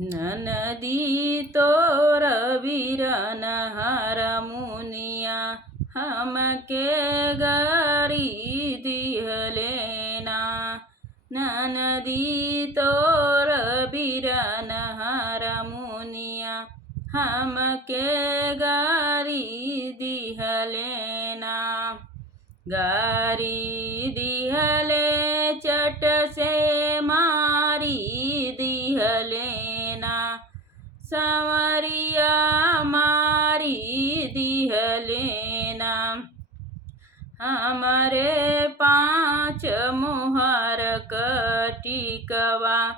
ननदी तोर बीरन हर मुनिया हमके गारी दिहलेना। ननदी तोर बीरन हर मुनिया हमके गारी दिहलेना। गारी दिहले चट से मारी दिहलेना। संवरिया मारी दिहलेना। हमारे पाँच मुहर कटिकवा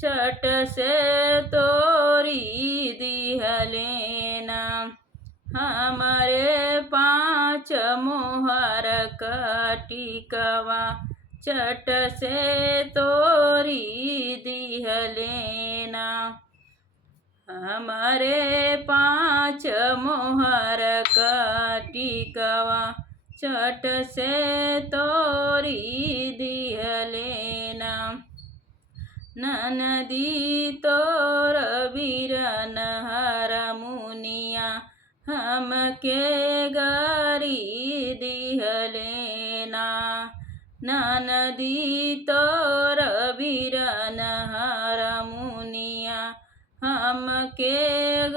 चट से तोरी दिहलेना। हमारे पाँच मुहर कटिकवा चट से तोरी दिहलेना। हमारे पाँच मुहर कटिकवा चट से तोरी दिहलेना। ननदी तोर बीरन हर मुनिया हमके गारी दिहलेना। ननदी तोर बीरन हर मुनिया हमके